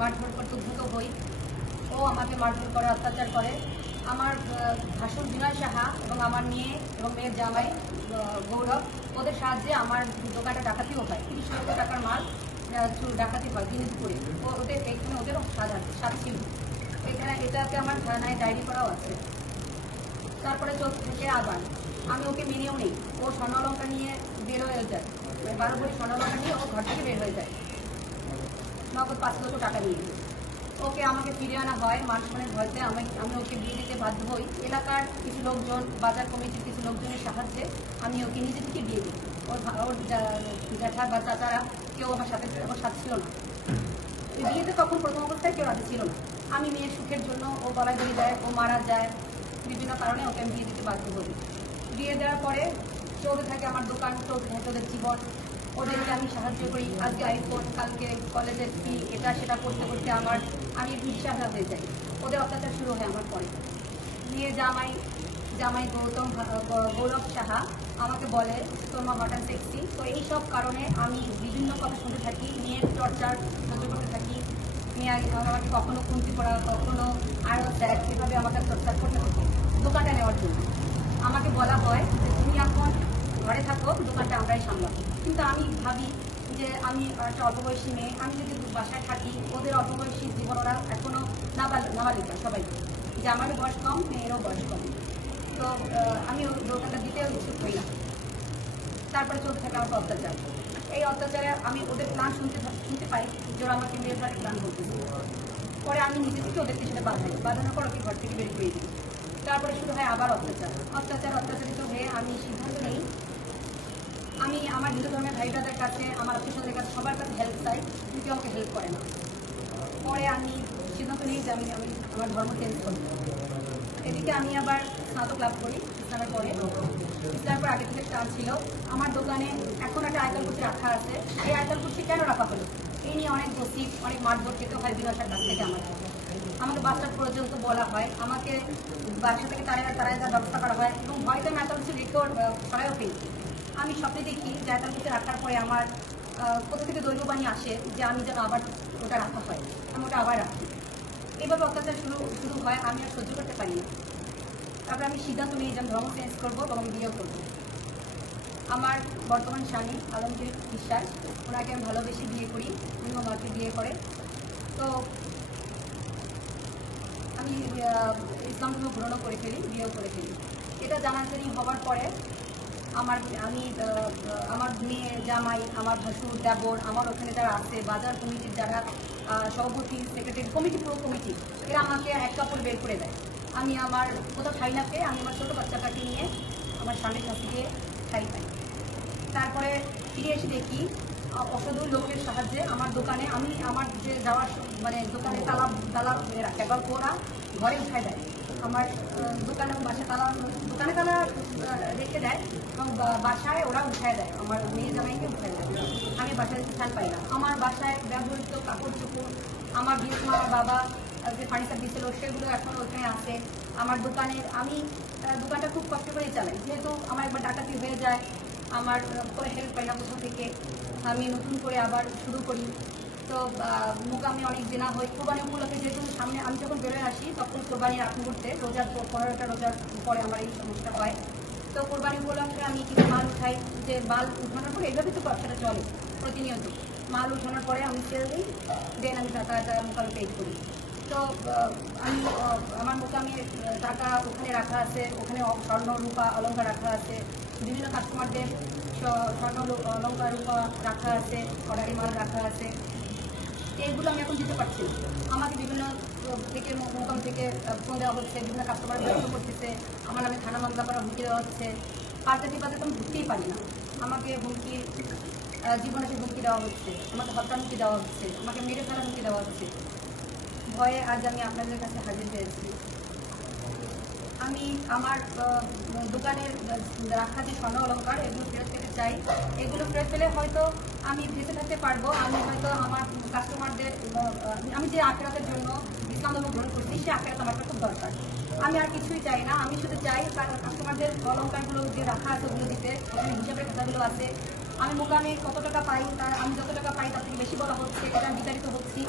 মারধর করতে উদ্ভূত হই। ও আমাকে মারধর করে, অত্যাচার করে। আমার ভাসুর বিনয় সাহা এবং আমার মেয়ে এবং মেয়ের জামাই গৌরব, ওদের সাহায্যে আমার দোকানটা ডাকাতিও হয়। তিরিশ লক্ষ টাকার মাল চুর, ডাকাতি হয় দিনে দুপুরে। ওদের এখানে ওদেরও সাজা সাত ছিল এখানে এটাতে আমার থানায় ডায়েরি করাও আছে। তারপরে চোখ থেকে আবার। আমি ওকে মেনেও নেই। ও স্বর্ণলঙ্কা নিয়ে বের হয়ে যায়। মানে বারো ভরি স্বর্ণলঙ্কা নিয়ে ও ঘর থেকে বের হয়ে যায়। নগদ পাঁচ লক্ষ টাকা নিয়ে ওকে আমাকে ফিরে আনা হয় মানুষজনের ভয়তে আমি আমি ওকে বিয়ে দিতে বাধ্য হই। এলাকার কিছু লোকজন, বাজার কমিটির কিছু লোকজনের সাহায্যে আমি ওকে নিজে থেকে বিয়ে দিই। ওর ওর জ্যাঠা বা চাচারা কেউ আমার সাথে আমার সাথে ছিল না। বিয়েতে তখন প্রথম অবস্থায় কেউ রাজি ছিল না। আমি মেয়ের সুখের জন্য ও গলায় ধরে যায় ও মারা যায়, বিভিন্ন কারণে ওকে আমি বিয়ে দিতে বাধ্য করি বিয়ে দেওয়ার পরে চলতে থাকে আমার দোকান, চলতে থাকে ওদের জীবন। ওদেরকে আমি সাহায্য করি। আজকে আইফোন কালকে কলেজের ফি এটা সেটা করতে করতে আমার, আমি বিশ্বাসা হয়ে যাই। ওদের অত্যাচার শুরু হয় আমার পরে। নিয়ে জামাই জামাই গৌতম গৌরব সাহা আমাকে বলে, তোর মা বাটান সেক্সি তো এই সব কারণে আমি বিভিন্ন কথা শুনতে থাকি মেয়ের চর্চার সহ্য করতে থাকি। মেয়ে আমাকে কখনো খুন্তি পড়া কখনো আরও দেখ, এভাবে আমাকে চর্চার করতে থাকে দোকানটা নেওয়ার জন্য। আমাকে বলা হয় যে, তুমি এখন ঘরে থাকো, দোকানটা আমরাই সামলাবো। কিন্তু আমি ভাবি যে আমি একটা অল্প বয়সী মেয়ে, আমি যদি বাসায় থাকি, ওদের অল্প বয়সী জীবন ওরা এখনও নাবাল, নাবালিকা সবাই। যে আমারও বয়স কম, মেয়েরও বয়স কম। তো আমি দোকানটা দিতেও ইচ্ছুক হই না। তারপরে চলতে থাকে আমার অত্যাচার। এই অত্যাচারে আমি ওদের প্ল্যান শুনতে শুনতে পাই যে ওরা আমাকে মেয়ের ঘরে প্ল্যান করতেছে। পরে আমি নিজে থেকে ওদেরকে সেটা বাধাই বাঁধানোর পর ওকে ঘর থেকে বের করে দিই। তারপরে শুরু হয় আবার অত্যাচার। অত্যাচার, অত্যাচারিত হয়ে আমি সিদ্ধান্ত নিই আমি আমার হিন্দু ধর্মের ভাই ব্রাদের কাছে, আমার আত্মীয় কাছে, সবার কাছে হেল্প চাই। কিন্তু কেউ আমাকে হেল্প করে না। পরে আমি সিদ্ধান্ত নিই যে আমি আমি আমার ধর্ম চেঞ্জ করব এদিকে আমি আবার স্নাতক লাভ করি ইসলামের পরে। ইসলামের পর আগে থেকে টান ছিল। আমার দোকানে এখন একটা আয়তল কুচি রাখা আছে। এই আয়তল কুচি কেন রাখা হলো? এই নিয়ে অনেক গসিপ অনেক মারধর খেতে হয় বিনাশার কাছ। থেকে আমার আমাকে বাচ্চা পর্যন্ত বলা হয়। আমাকে বাচ্চা থেকে তারা দেওয়ার ব্যবস্থা করা হয়। এবং ভয়তে আমি আয়তল কুচি রেখেও সহায়ও পেয়েছি আমি স্বপ্নে দেখি যে আয়তল কুচি রাখার পরে আমার কোথা থেকে দৈববাণী আসে যে আমি যেন আবার ওটা রাখা হয়, আমি ওটা আবার রাখি। এভাবে অত্যাচার শুরু শুরু হয়, আমি আর সহ্য করতে পারি না তারপরে আমি সিদ্ধান্ত নিই যে আমি ধর্ম চেঞ্জ করব এবং আমি বিয়েও করব। আমার বর্তমান স্বামী আলমগীর বিশ্বাস, ওনাকে আমি ভালোবেসে বিয়ে করি উনিও আমাকে বিয়ে করে। তো আমি ইসলাম ধর্ম গ্রহণও করে ফেলি, বিয়েও করে ফেলি। এটা জানাজানি হওয়ার পরে আমার, আমি আমার মেয়ে জামাই, আমার ভাসুর, দেবর, আমার ওখানে যারা আছে, বাজার কমিটির যারা সভাপতি সেক্রেটারি কমিটি পুরো কমিটি এরা আমাকে এক কাপড় বের করে দেয়। আমি আমার কোথাও ঠাই না আমি আমার ছোটো কাটি নিয়ে আমার স্বামীর কাছে গিয়ে খাই পাই। তারপরে ফিরে এসে দেখি অসাধু লোকের সাহায্যে আমার দোকানে আমি আমার যে যাওয়ার মানে দোকানে তালা তালা রাখে। এবার ওরা ঘরে উঠায় দেয়। আমার দোকানে বাসায় তালা দোকানে তালা রেখে দেয় এবং বাসায় ওরা উঠায় দেয়। আমার মেয়ে জামাইকে উঠায় দেয়। আমি বাসায় স্থান পাই না। আমার বাসায় ব্যবহৃত কাপড় চোপড়, আমার বিয়ের সময় বাবা যে ফার্নিচার দিয়েছিল, সেগুলো এখন ওখানে আছে। আমার দোকানে আমি দোকানটা খুব কষ্ট করেই চালাই। যেহেতু আমার একবার ডাকাতি হয়ে যায় আমার কোনো হেল্প পাই না কোথাও থেকে। আমি নতুন করে আবার শুরু করি। তো মোকামে অনেক দিনা হয়। কোরবানি উপলক্ষে যেহেতু সামনে, আমি যখন বেরোয় আসি, তখন কোরবানির আগ মুহূর্তে রোজার পনেরোটা রোজার পরে আমার এই সমস্যা হয়। তো কোরবানি উপলক্ষে আমি কিছু মাল উঠাই। যে মাল উঠানোর পরে এইভাবে তো ব্যবসাটা চলে প্রতিনিয়ত। মাল উঠানোর পরে আমি সেল দিই দেন আমি টাকাটা মোকামে পে করি। তো আমি আমার মোকামে টাকা ওখানে রাখা আছে। ওখানে স্বর্ণ, রূপা অলঙ্কার রাখা আছে। বিভিন্ন কাস্টমারদের স্বর্ণ লো- অলঙ্কার রূপা রাখা আছে অর্ডারি মাল রাখা আছে। এইগুলো আমি এখন দিতে পারছি। আমাকে বিভিন্ন থেকে মোকাম থেকে ফোন দেওয়া হচ্ছে বিভিন্ন কাস্টমার ব্যস্ত করতেছে। আমার নামে থানা মামলা করা হুমকি দেওয়া হচ্ছে। পাল্টাতে পাল্টাতে আমি ঢুকতেই পারি না। আমাকে হুমকি আহ, জীবনে হুমকি দেওয়া হচ্ছে আমাকে হত্যা হুমকি দেওয়া হচ্ছে আমাকে মেরে ফেলা হুমকি দেওয়া হচ্ছে। ভয়ে আজ আমি আপনাদের কাছে হাজির হয়েছি। আমি আমার দোকানের রাখা যে স্বর্ণ অলঙ্কার এগুলো ফেরত পেতে চাই। এগুলো ফেরত পেলে হয়তো আমি বেঁচে থাকতে পারব। আমি হয়তো আমার কাস্টমারদের আমি যে আখেরাতের জন্য ইসলাম ধর্ম গ্রহণ করছি সেই আখেরাত আমার খুব দরকার। আমি আর কিছুই চাই না। আমি শুধু চাই কাস্টমারদের অলঙ্কারগুলো যে রাখা আছে ওগুলো দিতে হিসাবের খাতাগুলো আছে। আমি মোকামে কত টাকা পাই, তার, আমি যত টাকা পাই তার থেকে বেশি বলা হচ্ছে, এটা বিতাড়িত হচ্ছি।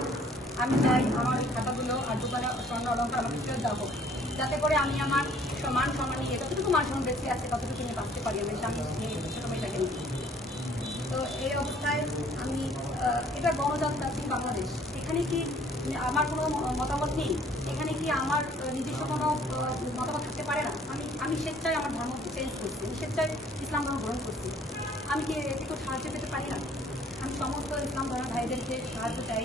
আমি চাই আমার ওই খাতাগুলো আর দোকানে স্বর্ণ অলঙ্কার আমাকে ফেরত হোক। যাতে করে আমি আমার মান সম্মান নিয়ে, যতটুকু মান সম্মান বেশি আছে, ততটুকু নিয়ে বাঁচতে পারি আমি সামনে নিয়ে ছোটো মেয়েটাকে নিয়ে। তো এই অবস্থায় আমি এটা গণতান্ত্রিক বাংলাদেশ। এখানে কি আমার কোনো মতামত নেই? এখানে কি আমার নিজস্ব কোনো মতামত থাকতে পারে না? আমি আমি স্বেচ্ছায় আমার ধর্ম চেঞ্জ করছি, আমি স্বেচ্ছায় ইসলাম ধর্ম গ্রহণ করছি। আমি কি এতে একটু সাহায্য পেতে পারি না? আমি সমস্ত ইসলাম ধর্মের ভাইদেরকে সাহায্য চাই,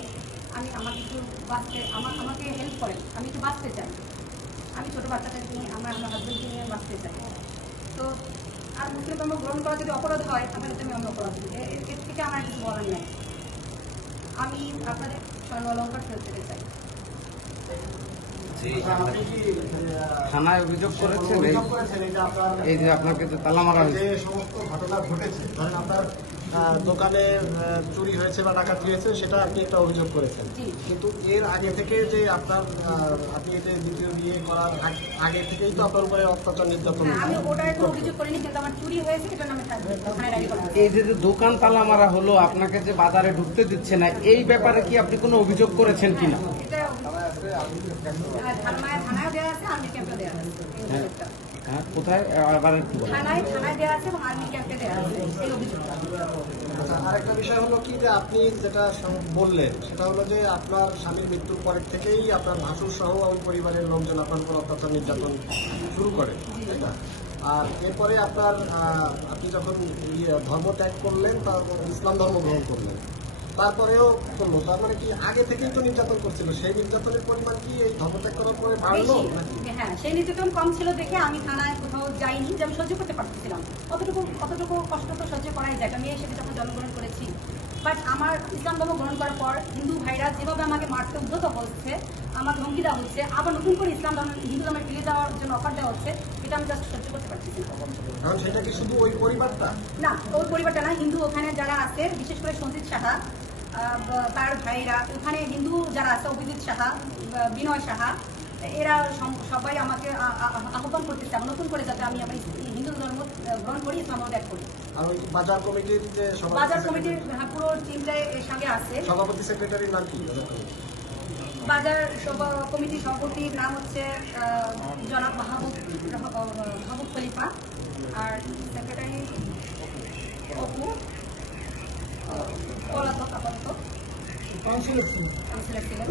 আমি আমাকে একটু বাঁচতে, আমার, আমাকে হেল্প করেন, আমি একটু বাঁচতে চাই। আমি ছোটো বাচ্চাটাকে নিয়ে আমার আমার হাজব্যান্ডকে নিয়ে বাঁচতে চাই। তো আর ধর্ম গ্রহণ করা যদি অপরাধ হয়, তাহলে তো আমি অন্য অপরাধ। এর থেকে আমার কিছু বলার নেই। আমি আপনাদের স্বর্ণ অলঙ্কার ফেরত চাই। থানায় অভিযোগ করেছেন এই- অভিযোগ করেছেন এই যে আপনার এই যে আপনাকে যে তালা মারা হয়েছে। সমস্ত ঘটনা ঘটেছে ধরেন আপনার আহ, দোকানে চুরি হয়েছে বা ডাকাতি হয়েছে সেটা আপনি একটা অভিযোগ করেছেন। কিন্তু এর আগে থেকে যে আপনার আপনি যে দ্বিতীয় বিয়ে করার আগে থেকেই তো আপনার উপরে অত্যাচার নির্যাতন আমি ওটা এখন অভিযোগ করিনি কিন্তু আমার চুরি হয়েছে এটা আমি ওখানে ডায়েরি করা আছে। এই যে যে দোকান তালা মারা হলো আপনাকে যে বাজারে ঢুকতে দিচ্ছে না এই ব্যাপারে কি আপনি কোনো অভিযোগ করেছেন কিনা? এটা কোথায়? আবার একটু থানায় থানায় দেওয়া আছে এবং আর্মি ক্যাম্পে দেওয়া আছে এই অভিযোগটা। আচ্ছা, আরেকটা বিষয় হলো কি যে আপনি যেটা বললেন সেটা হলো যে আপনার স্বামীর মৃত্যুর পরের থেকেই আপনার ভাসুর সহ ওই পরিবারের লোকজন আপনার উপর অত্যাচার নির্যাতন শুরু করে তাই না? আর এরপরে আপনার আহ, আপনি যখন ইয়ে ধর্ম ত্যাগ করলেন তারপর ইসলাম ধর্ম গ্রহণ করলেন তারপরেও করল। তার মানে কি আগে থেকেই তো নির্যাতন করছিল। সেই নির্যাতনের পরিমাণ কি এই ধর্ম ত্যাগ করার পরে বাড়লো হ্যাঁ সেই নির্যাতন কম ছিল দেখে আমি থানায় কোথাও যাইনি যে আমি সহ্য করতে পারতেছিলাম। অতটুকু অতটুকু কষ্ট তো সহ্য করাই যায়। আমি এসে যখন জন্মগ্রহণ করেছি। বাট আমার ইসলাম ধর্ম গ্রহণ করার পর হিন্দু ভাইরা যেভাবে আমাকে মারতে উদ্যত হচ্ছে আমাকে হুমকি দেওয়া হচ্ছে আবার নতুন করে ইসলাম ধর্ম হিন্দু ধর্মে ফিরে যাওয়ার জন্য অফার দেওয়া হচ্ছে এটা আমি জাস্ট সহ্য করতে পারছি না। কারণ সেটা কি শুধু ওই পরিবারটা? না ওই পরিবারটা না হিন্দু ওখানে যারা আছে বিশেষ করে সঞ্জিত সাহা তার ভাইরা ওখানে হিন্দু যারা আছে অভিজিৎ সাহা বিনয় সাহা এরা সবাই আমাকে আহ্বান করতেছে নতুন করে যাতে আমি আমার হিন্দু ধর্ম গ্রহণ করি ইসলাম ত্যাগ করি। বাজার কমিটির বাজার কমিটির হ্যাঁ, পুরো টিমটাই এর সঙ্গে আছে। সভাপতি সেক্রেটারির নাম কি? বাজার সভা কমিটির সভাপতির নাম হচ্ছে জনাব মাহবুব মাহবুব খলিফা। আর সেক্রেটারি অপু।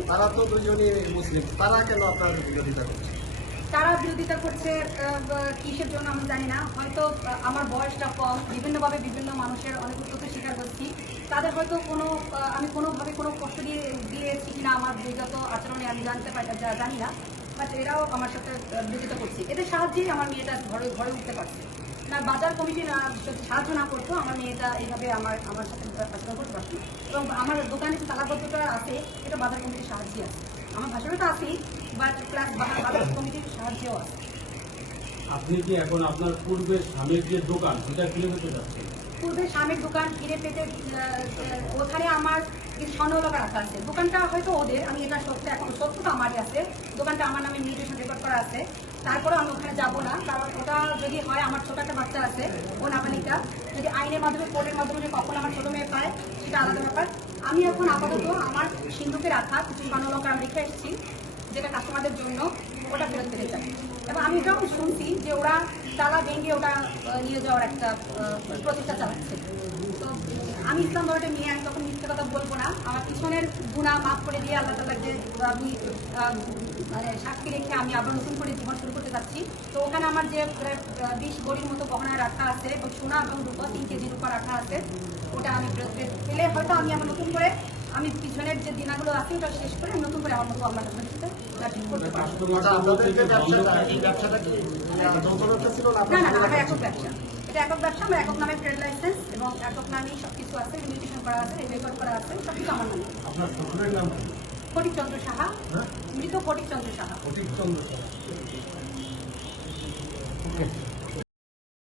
তারা তো দুজনই মুসলিম তারা কেন আপনার বিরোধিতা করছে তারা বিরোধিতা করছে কিসের জন্য আমি জানি না। হয়তো আমার বয়সটা কম, বিভিন্নভাবে বিভিন্ন মানুষের অনেক উদ্যোগের শিকার করছি। তাদের হয়তো কোনো আমি কোনোভাবে কোনো কষ্ট দিয়ে, দিয়েছি কিনা আমার বিগত আচরণে আমি জানতে পারি জানি না। বাট এরাও আমার সাথে বিরোধিতা করছে। এদের সাহায্যেই আমার মেয়েটা ঘরে ঘরে উঠতে পারছে। না বাজার কমিটি না সাহায্য না করতো আমার মেয়েটা এইভাবে আমার আমার সাথে আচরণ করতে পারতো এবং আমার দোকানে যে তালাবদ্ধতা আছে এটা বাজার কমিটির সাহায্যে আছে। আমার ভাষণটা আছেই বাট প্লাস বাজার কমিটির সাহায্যেও আছে। আপনি কি এখন আপনার পূর্বের স্বামীর যে দোকান সেটা ফিরে পেতে যাচ্ছেন? পূর্বে স্বামীর দোকান ফিরে পেতে ওখানে আমার স্বর্ণলকা রাখা আছে। দোকানটা হয়তো ওদের আমি এটা সত্য এখন সত্যটা আমারই আছে। দোকানটা আমার নামে মিউটেশন রেকর্ড করা আছে। তারপরে আমি ওখানে যাব না, কারণ ওটা যদি হয়, আমার ছোট একটা বাচ্চা আছে, ও নাবালিকা। যদি আইনের মাধ্যমে, কোর্টের মাধ্যমে কখন আমার ছোট মেয়ে পায়, সেটা আলাদা ব্যাপার। আমি এখন আপাতত আমার সিন্ধুকে রাখা কিছু স্বর্ণলকা আমি রেখে এসেছি, যেটা কাস্টমারদের জন্য, ওটা ফেরত পেতে চাই। এবং আমি এটাও শুনছি যে ওরা তালা ভেঙে ওটা নিয়ে যাওয়ার একটা প্রচেষ্টা চালাচ্ছে। আমি ইসলাম ধর্মটা নিয়ে আমি তখন মিথ্যে কথা বলব না। আমার পিছনের গুণা মাফ করে দিয়ে আল্লাহ তালা যে আমি মানে সাক্ষী রেখে আমি আবার নতুন করে জীবন শুরু করতে যাচ্ছি। তো ওখানে আমার যে প্রায় বিশ গড়ির মতো গহনা রাখা আছে এবং সোনা এবং রূপা তিন কেজির উপর রাখা আছে ওটা আমি পেলে হয়তো আমি আবার নতুন করে আমি পিছনের যে দিনাগুলো আছে ওটা শেষ করে আমি নতুন করে আমার মতো আমার সাথে আচ্ছা ছিল না না আমার একক ব্যবসা। এটা একক ব্যবসা আমার একক নামে ট্রেড লাইসেন্স এবং একক নামেই সব কিছু আছে রেজিস্ট্রেশন করা আছে রেকর্ড করা আছে সব কিছু আমার নামে? ফটিক চন্দ্র সাহা হ্যাঁ? মৃত ফটিক চন্দ্র সাহা চন্দ্র সাহা। ওকে